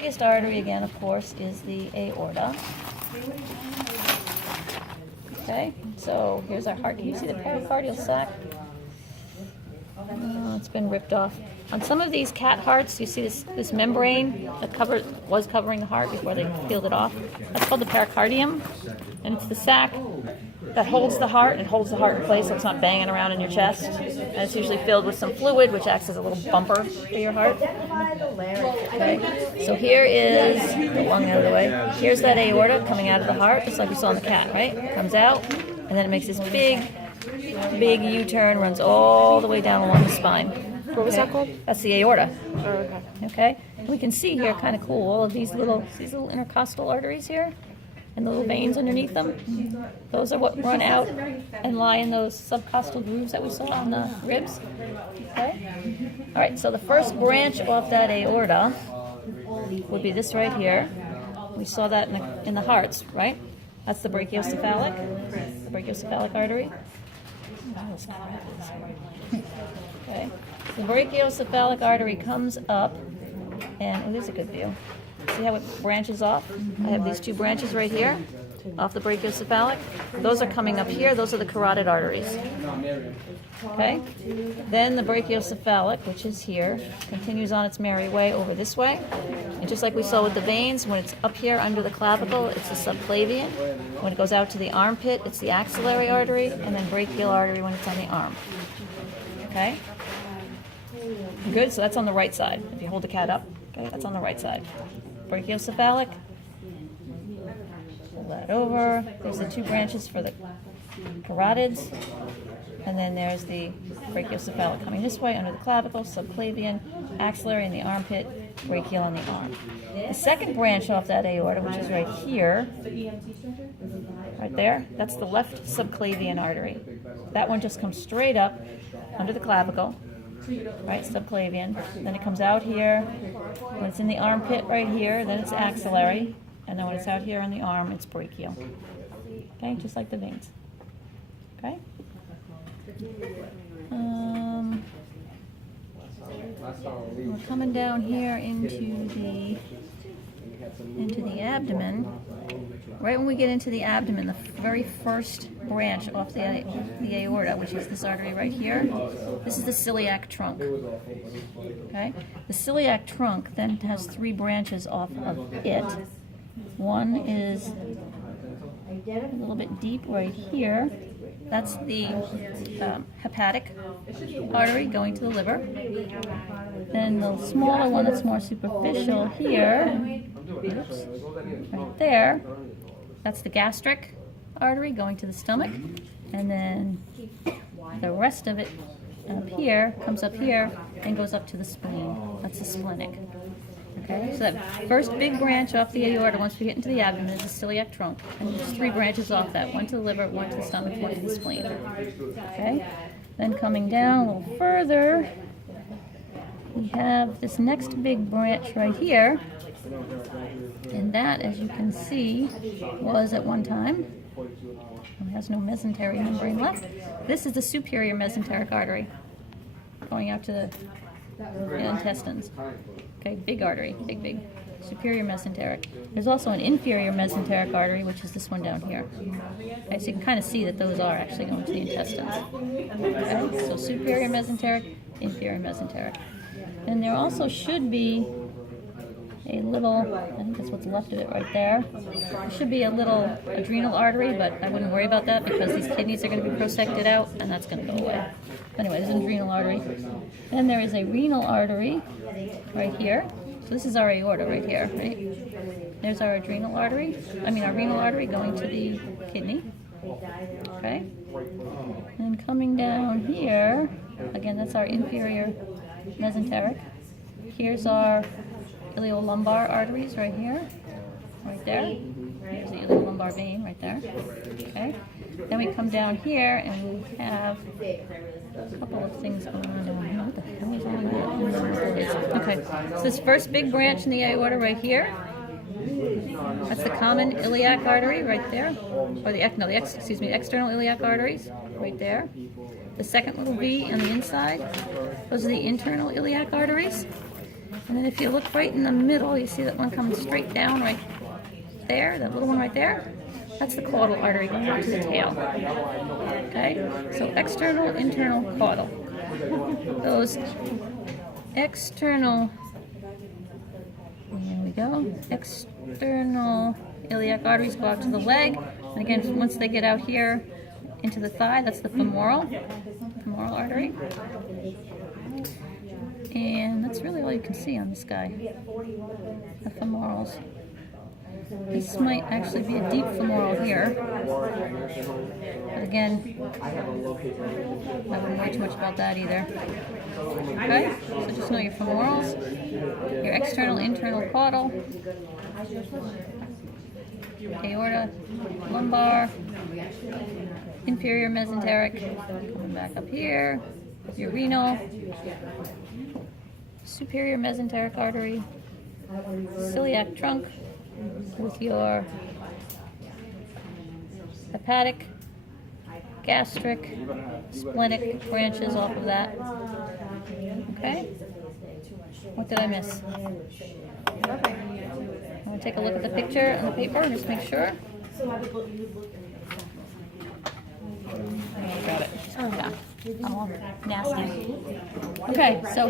biggest artery, again, of course, is the aorta. Okay, so here's our heart. Can you see the pericardial sac? It's been ripped off. On some of these cat hearts, you see this membrane that was covering the heart before they peeled it off. That's called the pericardium, and it's the sac that holds the heart and holds the heart in place so it's not banging around in your chest. And it's usually filled with some fluid, which acts as a little bumper for your heart. Okay, so here is the lung out of the way. Here's that aorta coming out of the heart, just like we saw in the cat, right? It comes out, and then it makes this big U-turn, runs all the way down along the spine. What was that called? That's the aorta. Oh, okay. Okay, we can see here, kind of cool, all of these little intercostal arteries here, and the little veins underneath them. Those are what run out and lie in those subcostal grooves that we saw on the ribs. Okay. All right. So the first branch off that aorta would be this right here. We saw that in the hearts, right? That's the brachiocephalic, artery. Okay. The brachiocephalic artery comes up, and there's a good view. See how it branches off? I have these two branches right here off the brachiocephalic. Those are coming up here. Those are the carotid arteries. Okay? Then the brachiocephalic, which is here, continues on its merry way over this way. And just like we saw with the veins, when it's up here under the clavicle, it's the subclavian. When it goes out to the armpit, it's the axillary artery, and then brachial artery when it's on the arm. Okay? Good, so that's on the right side. If you hold the cat up, okay, that's on the right side. Brachiocephalic. Pull that over. There's the two branches for the carotids. And then there's the brachiocephalic coming this way under the clavicle, subclavian, axillary in the armpit, brachial on the arm. The second branch off that aorta, which is right here, right there, that's the left subclavian artery. That one just comes straight up under the clavicle. Right, subclavian. Then it comes out here. When it's in the armpit right here, then it's axillary. And then when it's out here on the arm, it's brachial. Okay, just like the veins. Okay? We're coming down here into the abdomen. Right when we get into the abdomen, the very first branch off the aorta, which is this artery right here, this is the celiac trunk. Okay? The celiac trunk then has three branches off of it. One is a little bit deep right here. That's the hepatic artery going to the liver. Then the smaller one that's more superficial here, oops, right there, that's the gastric artery going to the stomach. And then the rest of it up here comes up here and goes up to the spleen. That's the splenic. Okay, so that first big branch off the aorta, once we get into the abdomen, is the celiac trunk. And there's three branches off that, one to the liver, one to the stomach, one to the spleen. Okay, then coming down a little further, we have this next big branch right here. And that, as you can see, was at one time, it has no mesenteric membrane left. This is the superior mesenteric artery going out to the intestines. Okay, big artery, big. Superior mesenteric. There's also an inferior mesenteric artery, which is this one down here. Okay, so you can kind of see that those are actually going to the intestines. Okay, so superior mesenteric, inferior mesenteric. And there also should be a little, I think that's what's left of it right there. There should be a little adrenal artery, but I wouldn't worry about that because these kidneys are going to be prosected out, and that's going to go away. Anyway, there's an adrenal artery. Then there is a renal artery right here. So this is our aorta right here, right? There's our adrenal artery. Our renal artery going to the kidney. Okay? And coming down here, again, that's our inferior mesenteric. Here's our iliolumbar arteries right here, right there. Here's the iliolumbar vein right there. Okay. Then we come down here and we have a couple of things going on down here. What the hell is on that? Okay. So this first big branch in the aorta right here, that's the common iliac artery right there, or the external iliac arteries right there. The second little V on the inside, those are the internal iliac arteries. And then if you look right in the middle, you see that one comes straight down right there, that little one right there. That's the caudal artery going up to the tail. Okay? So external, internal caudal. Those external, here we go, external iliac arteries go out to the leg. And again, once they get out here into the thigh, that's the femoral artery. And that's really all you can see on this guy, the femorals. This might actually be a deep femoral here. But again, I wouldn't worry too much about that either. Okay, so just know your femorals, your external, internal caudal, aorta, lumbar, inferior mesenteric, coming back up here, your renal, superior mesenteric artery, celiac trunk with your hepatic, gastric, splenic branches off of that. Okay? What did I miss? Perfect. I'm going to take a look at the picture on the paper and just make sure. Got it. Yeah. Oh, nasty. Okay, so